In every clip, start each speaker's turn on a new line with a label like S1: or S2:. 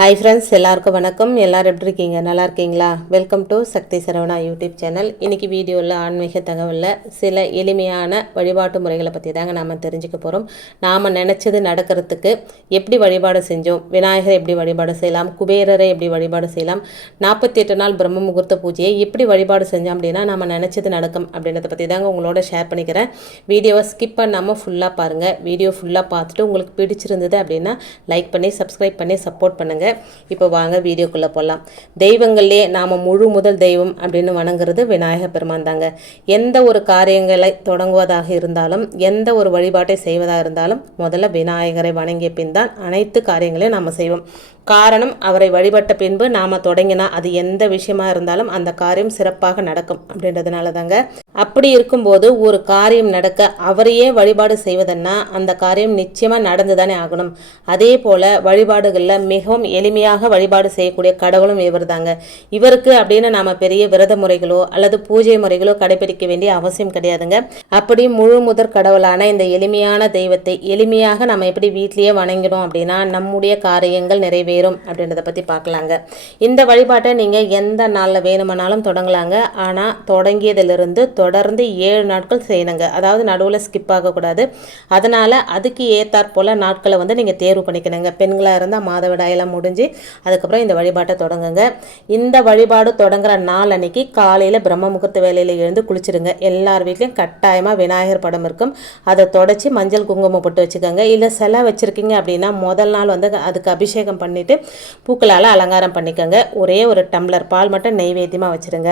S1: hi friends எல்லாருக்கும் வணக்கம் எல்லோரும் எப்படி இருக்கீங்க நல்லா இருக்கீங்களா welcome to Sakthi Saravana YouTube channel இன்றைக்கி வீடியோவில் ஆன்மீக தகவலில் சில எளிமையான வழிபாட்டு முறைகளை பற்றி தாங்க நாம் தெரிஞ்சுக்க போகிறோம் நாம் நினச்சது நடக்கிறதுக்கு எப்படி வழிபாடு செஞ்சோம் விநாயகரை எப்படி வழிபாடு செய்யலாம் குபேரரை எப்படி வழிபாடு செய்யலாம் நாற்பத்தி எட்டு நாள் பிரம்ம முகூர்த்த பூஜையை எப்படி வழிபாடு செஞ்சோம் அப்படின்னா நம்ம நினச்சது நடக்கும் அப்படின்றத பற்றி தாங்க உங்களோட ஷேர் பண்ணிக்கிறேன் வீடியோவை ஸ்கிப் பண்ணாமல் ஃபுல்லாக பாருங்கள் வீடியோ ஃபுல்லாக பார்த்துட்டு உங்களுக்கு பிடிச்சிருந்தது அப்படின்னா லைக் பண்ணி சப்ஸ்கிரைப் பண்ணி சப்போர்ட் பண்ணுங்கள் இப்போ வாங்க வீடியோக்குள்ளே போகலாம் தெய்வங்கள்லேயே நாம் முழு முதல் தெய்வம் அப்படின்னு வணங்குறது விநாயக பெருமான் தாங்க எந்த ஒரு காரியங்களை தொடங்குவதாக இருந்தாலும் எந்த ஒரு வழிபாட்டை செய்வதாக இருந்தாலும் முதல்ல விநாயகரை வணங்கிய பின் தான் அனைத்து காரியங்களையும் நாம் செய்வோம் காரணம் அவரை வழிபட்ட பின்பு நாம் தொடங்கினா அது எந்த விஷயமாக இருந்தாலும் அந்த காரியம் சிறப்பாக நடக்கும் அப்படின்றதுனால தாங்க அப்படி இருக்கும்போது ஒரு காரியம் நடக்க அவரையே வழிபாடு செய்வதன்னா அந்த காரியம் நிச்சயமாக நடந்து தானே ஆகணும் அதே போல் வழிபாடுகளில் மிகவும் எளிமையாக வழிபாடு செய்யக்கூடிய கடவுளும் இவர் தாங்க இவருக்கு அப்படின்னு நாம் பெரிய விரத முறைகளோ அல்லது பூஜை முறைகளோ கடைபிடிக்க வேண்டிய அவசியம் கிடையாதுங்க அப்படி முழு முதற் கடவுளான இந்த எளிமையான தெய்வத்தை எளிமையாக நம்ம எப்படி வீட்லேயே வணங்கிடும் அப்படின்னா நம்முடைய காரியங்கள் நிறைவேறும் அப்படின்றத பற்றி பார்க்கலாங்க இந்த வழிபாட்டை நீங்கள் எந்த நாளில் வேணுமானாலும் தொடங்கலாங்க ஆனால் தொடங்கியதிலிருந்து தொடர்ந்து ஏழு நாட்கள் செய்யணுங்க அதாவது நடுவில் ஸ்கிப் ஆகக்கூடாது அதனால் அதுக்கு ஏத்தாற் போல் நாட்களை வந்து நீங்கள் தேர்வு பண்ணிக்கணுங்க பெண்களாக இருந்தால் மாதவிடாயெல்லாம் முடிஞ்சு அதுக்கப்புறம் இந்த வழிபாட்டை தொடங்குங்க இந்த வழிபாடு தொடங்குற நாள் அன்னைக்கு காலையில் பிரம்ம முகூர்த்த வேலையில் எழுந்து குளிச்சிடுங்க எல்லார் வீட்லேயும் கட்டாயமாக விநாயகர் படம் இருக்கும் அதை தொடச்சி மஞ்சள் குங்குமம் போட்டு வச்சுக்கோங்க இல்லை சில வச்சுருக்கீங்க அப்படின்னா முதல் நாள் வந்து அதுக்கு அபிஷேகம் பண்ணிவிட்டு பூக்களால் அலங்காரம் பண்ணிக்கோங்க ஒரே ஒரு டம்ளர் பால் மட்டும் நெய்வேத்தியமாக வச்சுருங்க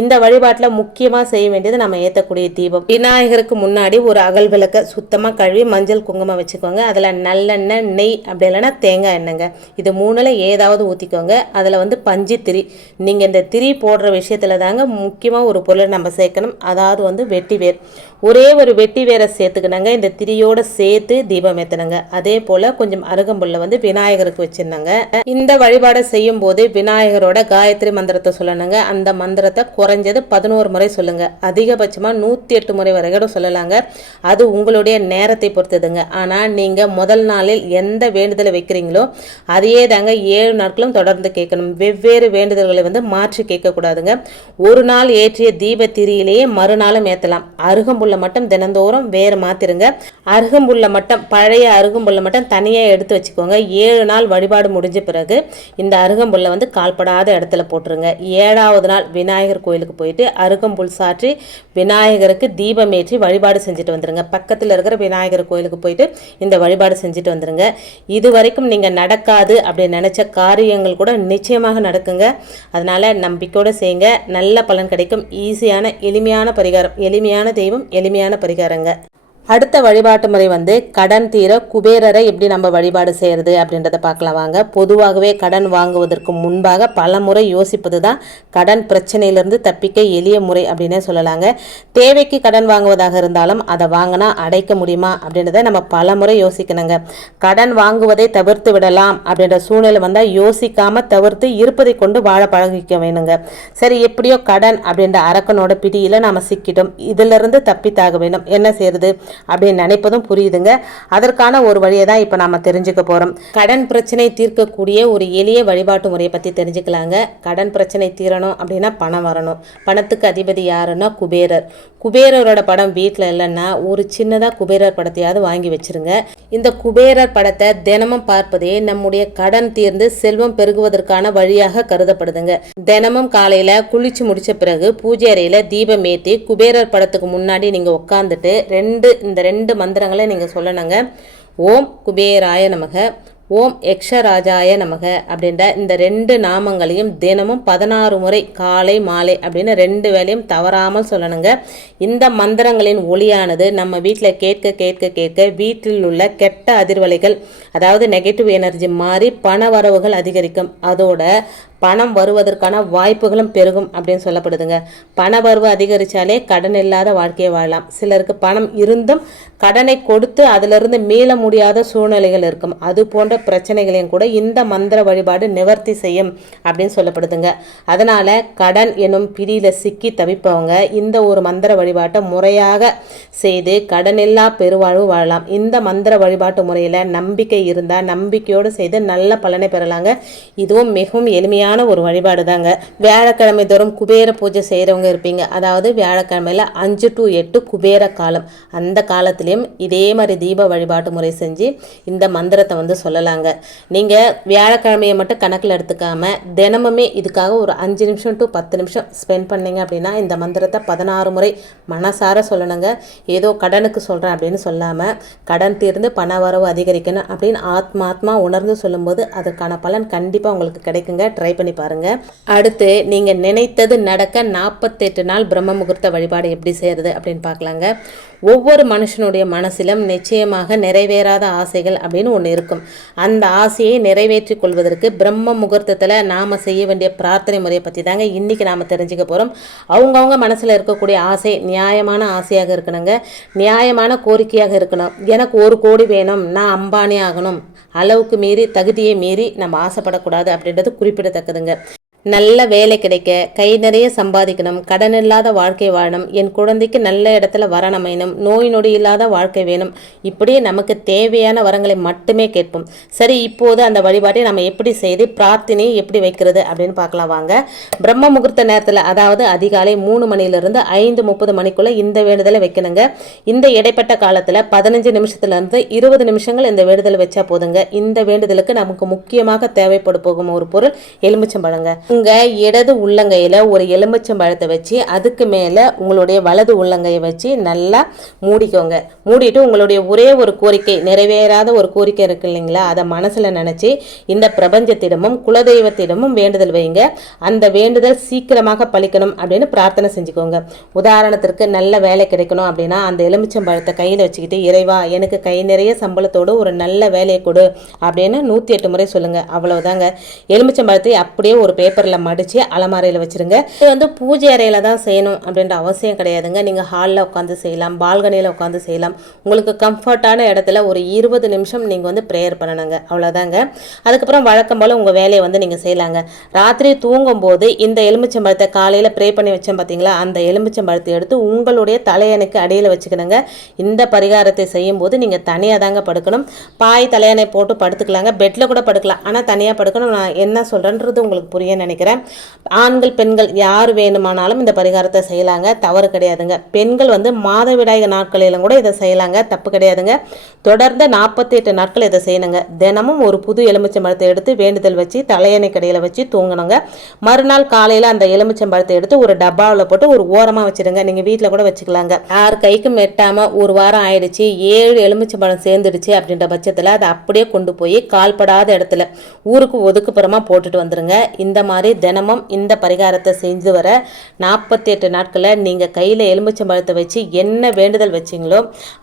S1: இந்த வழிபாட்டில் முக்கியமாக செய்ய வேண்டிய வேண்டியது நம்ம ஏற்றக்கூடிய தீபம் விநாயகருக்கு முன்னாடி ஒரு அகல் விளக்க சுத்தமாக கழுவி மஞ்சள் குங்குமம் வச்சுக்கோங்க அதில் நல்லெண்ணெய் நெய் அப்படி இல்லைன்னா தேங்காய் எண்ணெய்ங்க இது மூணில் ஏதாவது ஊற்றிக்கோங்க அதில் வந்து பஞ்சு திரி நீங்கள் இந்த திரி போடுற விஷயத்தில் தாங்க முக்கியமாக ஒரு பொருளை நம்ம சேர்க்கணும் அதாவது வந்து வெட்டி வேர் ஒரே ஒரு வெட்டி வேரை சேர்த்துக்கினாங்க இந்த திரியோட சேர்த்து தீபம் ஏற்றணுங்க அதே போல் கொஞ்சம் அருகம்புல்ல வந்து விநாயகருக்கு வச்சுருந்தாங்க இந்த வழிபாடை செய்யும் போது விநாயகரோட காயத்ரி மந்திரத்தை சொல்லணுங்க அந்த மந்திரத்தை குறைஞ்சது பதினோரு முறை சொல்லுங்கள் அதே அதிகபட்சமாக நூற்றி எட்டு முறை வரைக்கும் சொல்லலாங்க அது உங்களுடைய நேரத்தை பொறுத்ததுங்க ஆனால் நீங்கள் முதல் நாளில் எந்த வேண்டுதலை வைக்கிறீங்களோ அதையே தாங்க ஏழு நாட்களும் தொடர்ந்து கேட்கணும் வெவ்வேறு வேண்டுதல்களை வந்து மாற்றி கேட்கக்கூடாதுங்க ஒரு நாள் ஏற்றிய தீப திரியிலேயே மறுநாளும் ஏற்றலாம் அருகம்புள்ள மட்டும் தினந்தோறும் வேறு மாற்றிருங்க அருகம்புள்ள மட்டும் பழைய அருகம்புள்ள மட்டும் தனியாக எடுத்து வச்சுக்கோங்க ஏழு நாள் வழிபாடு முடிஞ்ச பிறகு இந்த அருகம்புல்லை வந்து கால்படாத இடத்துல போட்டுருங்க ஏழாவது நாள் விநாயகர் கோயிலுக்கு போயிட்டு அருகம்புல் சாற்றி விநாயகருக்கு தீபம் ஏற்றி வழிபாடு செஞ்சுட்டு வந்துடுங்க பக்கத்தில் இருக்கிற விநாயகர் கோயிலுக்கு போயிட்டு இந்த வழிபாடு செஞ்சுட்டு வந்துடுங்க இது வரைக்கும் நீங்கள் நடக்காது அப்படி நினச்ச காரியங்கள் கூட நிச்சயமாக நடக்குங்க அதனால் நம்பிக்கையோடு செய்யுங்க நல்ல பலன் கிடைக்கும் ஈஸியான எளிமையான பரிகாரம் எளிமையான தெய்வம் எளிமையான பரிகாரங்க அடுத்த வழிபாட்டு முறை வந்து கடன் தீர குபேரரை எப்படி நம்ம வழிபாடு செய்கிறது அப்படின்றத பார்க்கலாம் வாங்க பொதுவாகவே கடன் வாங்குவதற்கு முன்பாக பல முறை யோசிப்பது தான் கடன் பிரச்சனையிலிருந்து தப்பிக்க எளிய முறை அப்படின்னே சொல்லலாங்க தேவைக்கு கடன் வாங்குவதாக இருந்தாலும் அதை வாங்கினா அடைக்க முடியுமா அப்படின்றத நம்ம பல முறை யோசிக்கணுங்க கடன் வாங்குவதை தவிர்த்து விடலாம் அப்படின்ற சூழ்நிலை வந்தால் யோசிக்காமல் தவிர்த்து இருப்பதை கொண்டு வாழ பழகிக்க வேணுங்க சரி எப்படியோ கடன் அப்படின்ற அரக்கனோட பிடியில் நாம் சிக்கிட்டோம் இதிலிருந்து தப்பித்தாக வேணும் என்ன செய்யறது அப்படின்னு நினைப்பதும் புரியுதுங்க அதற்கான ஒரு வழியை தான் இப்போ நாம் தெரிஞ்சுக்க போகிறோம் கடன் பிரச்சனை தீர்க்கக்கூடிய ஒரு எளிய வழிபாட்டு முறையை பற்றி தெரிஞ்சுக்கலாங்க கடன் பிரச்சனை தீரணும் அப்படின்னா பணம் வரணும் பணத்துக்கு அதிபதி யாருன்னா குபேரர் குபேரரோட படம் வீட்டில் இல்லைன்னா ஒரு சின்னதாக குபேரர் படத்தையாவது வாங்கி வச்சுருங்க இந்த குபேரர் படத்தை தினமும் பார்ப்பதே நம்முடைய கடன் தீர்ந்து செல்வம் பெருகுவதற்கான வழியாக கருதப்படுதுங்க தினமும் காலையில் குளிச்சு முடித்த பிறகு பூஜை அறையில் தீபம் ஏற்றி குபேரர் படத்துக்கு முன்னாடி நீங்கள் உட்காந்துட்டு ரெண்டு இந்த ரெண்டு மந்திரங்களை நீங்கள் சொல்லணுங்க ஓம் குபேராய நமக ஓம் யக்ஷராஜாய நமக அப்படின்ற இந்த ரெண்டு நாமங்களையும் தினமும் பதினாறு முறை காலை மாலை அப்படின்னு ரெண்டு வேலையும் தவறாமல் சொல்லணுங்க இந்த மந்திரங்களின் ஒளியானது நம்ம வீட்டில் கேட்க கேட்க கேட்க வீட்டில் உள்ள கெட்ட அதிர்வலைகள் அதாவது நெகட்டிவ் எனர்ஜி மாதிரி பண வரவுகள் அதிகரிக்கும் அதோட பணம் வருவதற்கான வாய்ப்புகளும் பெருகும் அப்படின்னு சொல்லப்படுதுங்க பண வரவு அதிகரித்தாலே கடன் இல்லாத வாழ்க்கையை வாழலாம் சிலருக்கு பணம் இருந்தும் கடனை கொடுத்து அதிலிருந்து மீள முடியாத சூழ்நிலைகள் இருக்கும் அது போன்ற பிரச்சனைகளையும் கூட இந்த மந்திர வழிபாடு நிவர்த்தி செய்யும் அப்படின்னு சொல்லப்படுதுங்க அதனால் கடன் எனும் பிடியில் சிக்கி தவிப்பவங்க இந்த ஒரு மந்திர வழிபாட்டை முறையாக செய்து கடனில்லா பெருவாழ்வு வாழலாம் இந்த மந்திர வழிபாட்டு முறையில் நம்பிக்கை இருந்தால் நம்பிக்கையோடு செய்து நல்ல பலனை பெறலாங்க இதுவும் மிகவும் எளிமையாக எளிமையான ஒரு வழிபாடு தாங்க வியாழக்கிழமை தோறும் குபேர பூஜை செய்கிறவங்க இருப்பீங்க அதாவது வியாழக்கிழமையில் அஞ்சு டு எட்டு குபேர காலம் அந்த காலத்துலேயும் இதே மாதிரி தீப வழிபாட்டு முறை செஞ்சு இந்த மந்திரத்தை வந்து சொல்லலாங்க நீங்கள் வியாழக்கிழமையை மட்டும் கணக்கில் எடுத்துக்காம தினமுமே இதுக்காக ஒரு அஞ்சு நிமிஷம் டு பத்து நிமிஷம் ஸ்பெண்ட் பண்ணீங்க அப்படின்னா இந்த மந்திரத்தை பதினாறு முறை மனசார சொல்லணுங்க ஏதோ கடனுக்கு சொல்கிறேன் அப்படின்னு சொல்லாமல் கடன் தீர்ந்து பண வரவு அதிகரிக்கணும் அப்படின்னு ஆத்மாத்மா உணர்ந்து சொல்லும்போது அதற்கான பலன் கண்டிப்பாக உங்களுக்கு கிடைக்குங்க ட்ரை பண்ணி பாருங்கள் அடுத்து நீங்கள் நினைத்தது நடக்க நாற்பத்தெட்டு நாள் பிரம்ம முகூர்த்த வழிபாடு எப்படி செய்கிறது அப்படின்னு பார்க்கலாங்க ஒவ்வொரு மனுஷனுடைய மனசிலும் நிச்சயமாக நிறைவேறாத ஆசைகள் அப்படின்னு ஒன்று இருக்கும் அந்த ஆசையை நிறைவேற்றி கொள்வதற்கு பிரம்ம முகூர்த்தத்தில் நாம் செய்ய வேண்டிய பிரார்த்தனை முறையை பற்றி தாங்க இன்றைக்கி நாம் தெரிஞ்சுக்க போகிறோம் அவங்கவுங்க மனசில் இருக்கக்கூடிய ஆசை நியாயமான ஆசையாக இருக்கணுங்க நியாயமான கோரிக்கையாக இருக்கணும் எனக்கு ஒரு கோடி வேணும் நான் அம்பானி ஆகணும் அளவுக்கு மீறி தகுதியை மீறி நம்ம ஆசைப்படக்கூடாது அப்படின்றது குறிப்பிடத்தக்கதுங்க நல்ல வேலை கிடைக்க கை நிறைய சம்பாதிக்கணும் கடன் இல்லாத வாழ்க்கை வாழணும் என் குழந்தைக்கு நல்ல இடத்துல வரணம் வேணும் நோய் நொடி இல்லாத வாழ்க்கை வேணும் இப்படியே நமக்கு தேவையான வரங்களை மட்டுமே கேட்போம் சரி இப்போது அந்த வழிபாட்டை நம்ம எப்படி செய்து பிரார்த்தனையை எப்படி வைக்கிறது அப்படின்னு பார்க்கலாம் வாங்க பிரம்ம முகூர்த்த நேரத்தில் அதாவது அதிகாலை மூணு மணிலிருந்து ஐந்து முப்பது மணிக்குள்ளே இந்த வேண்டுதலை வைக்கணுங்க இந்த இடைப்பட்ட காலத்தில் பதினஞ்சு நிமிஷத்துலேருந்து இருபது நிமிஷங்கள் இந்த வேண்டுதல் வச்சா போதுங்க இந்த வேண்டுதலுக்கு நமக்கு முக்கியமாக தேவைப்பட போகும் ஒரு பொருள் எலுமிச்சம்பழங்க உங்கள் இடது உள்ளங்கையில் ஒரு எலுமிச்சம்பழத்தை வச்சு அதுக்கு மேலே உங்களுடைய வலது உள்ளங்கையை வச்சு நல்லா மூடிக்கோங்க மூடிட்டு உங்களுடைய ஒரே ஒரு கோரிக்கை நிறைவேறாத ஒரு கோரிக்கை இருக்கு இல்லைங்களா அதை மனசில் நினச்சி இந்த பிரபஞ்சத்திடமும் குலதெய்வத்திடமும் வேண்டுதல் வைங்க அந்த வேண்டுதல் சீக்கிரமாக பழிக்கணும் அப்படின்னு பிரார்த்தனை செஞ்சுக்கோங்க உதாரணத்திற்கு நல்ல வேலை கிடைக்கணும் அப்படின்னா அந்த எலுமிச்சம்பழத்தை கையில் வச்சுக்கிட்டு இறைவா எனக்கு கை நிறைய சம்பளத்தோடு ஒரு நல்ல வேலையை கொடு அப்படின்னு நூற்றி எட்டு முறை சொல்லுங்கள் அவ்வளோதாங்க எலுமிச்சம்பழத்தை அப்படியே ஒரு பேப்பர் பேப்பரில் மடித்து அலமாரியில் வச்சுருங்க இது வந்து பூஜை அறையில் தான் செய்யணும் அப்படின்ற அவசியம் கிடையாதுங்க நீங்கள் ஹாலில் உட்காந்து செய்யலாம் பால்கனியில் உட்காந்து செய்யலாம் உங்களுக்கு கம்ஃபர்ட்டான இடத்துல ஒரு இருபது நிமிஷம் நீங்கள் வந்து ப்ரேயர் பண்ணணுங்க அவ்வளோதாங்க அதுக்கப்புறம் வழக்கம் போல் உங்கள் வேலையை வந்து நீங்கள் செய்யலாங்க ராத்திரி தூங்கும்போது இந்த எலுமிச்சம்பழத்தை காலையில் ப்ரே பண்ணி வச்சேன் பார்த்தீங்களா அந்த எலுமிச்சம்பழத்தை எடுத்து உங்களுடைய தலையணைக்கு அடியில் வச்சுக்கணுங்க இந்த பரிகாரத்தை செய்யும்போது நீங்கள் தனியாக தாங்க படுக்கணும் பாய் தலையணை போட்டு படுத்துக்கலாங்க பெட்டில் கூட படுக்கலாம் ஆனால் தனியாக படுக்கணும் நான் என்ன சொல்கிறேன்றது உங்களுக்கு புரிய நினைக்கிறேன் ஆண்கள் பெண்கள் யார் வேணுமானாலும் இந்த பரிகாரத்தை செய்யலாங்க தவறு கிடையாதுங்க பெண்கள் வந்து மாதவிடாய நாட்களிலும் கூட இதை செய்யலாங்க தப்பு கிடையாதுங்க தொடர்ந்து நாற்பத்தி எட்டு நாட்கள் இதை செய்யணுங்க தினமும் ஒரு புது எலுமிச்சம்பழத்தை எடுத்து வேண்டுதல் வச்சு தலையணை கடையில் வச்சு தூங்கணுங்க மறுநாள் காலையில் அந்த எலுமிச்சம்பழத்தை எடுத்து ஒரு டப்பாவில் போட்டு ஒரு ஓரமாக வச்சுடுங்க நீங்கள் வீட்டில் கூட வச்சுக்கலாங்க யார் கைக்கும் எட்டாமல் ஒரு வாரம் ஆயிடுச்சு ஏழு எலுமிச்சம்பழம் சேர்ந்துடுச்சு அப்படின்ற பட்சத்தில் அதை அப்படியே கொண்டு போய் கால்படாத இடத்துல ஊருக்கு ஒதுக்குப்புறமா போட்டுட்டு வந்துடுங்க இந்த மாதிரி மாதிரி தினமும் இந்த பரிகாரத்தை செஞ்சு வர நாற்பத்தி எட்டு நாட்களில் நீங்கள் கையில் எலுமிச்சம்பழத்தை வச்சு என்ன வேண்டுதல் வச்சிங்களோ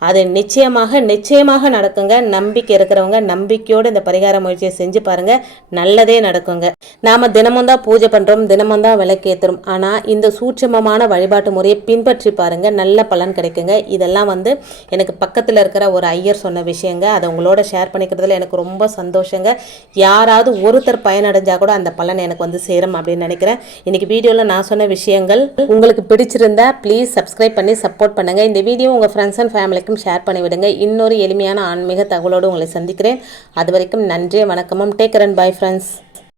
S1: அது நிச்சயமாக நிச்சயமாக நடக்குங்க நம்பிக்கை இருக்கிறவங்க நம்பிக்கையோடு இந்த பரிகார முயற்சியை செஞ்சு பாருங்கள் நல்லதே நடக்குங்க நாம் தினமும் தான் பூஜை பண்ணுறோம் தினமும் தான் விளக்கேற்றுறோம் ஆனால் இந்த சூட்சமமான வழிபாட்டு முறையை பின்பற்றி பாருங்கள் நல்ல பலன் கிடைக்குங்க இதெல்லாம் வந்து எனக்கு பக்கத்தில் இருக்கிற ஒரு ஐயர் சொன்ன விஷயங்க அதை உங்களோட ஷேர் பண்ணிக்கிறதுல எனக்கு ரொம்ப சந்தோஷங்க யாராவது ஒருத்தர் பயனடைஞ்சால் கூட அந்த பலன் எனக்கு வந்து சேரும் அப்படின்னு நினைக்கிறேன் இன்றைக்கி வீடியோவில் நான் சொன்ன விஷயங்கள் உங்களுக்கு பிடிச்சிருந்தா ப்ளீஸ் சப்ஸ்கிரைப் பண்ணி சப்போர்ட் பண்ணுங்கள் இந்த வீடியோ உங்கள் ஃப்ரெண்ட்ஸ் அண்ட் ஃபேமிலிக்கும் ஷேர் பண்ணிவிடுங்க இன்னொரு எளிமையான ஆன்மீக தகவலோடு உங்களை சந்திக்கிறேன் அது வரைக்கும் நன்றி வணக்கமும் டேக் ரன் பாய் ஃப்ரெண்ட்ஸ்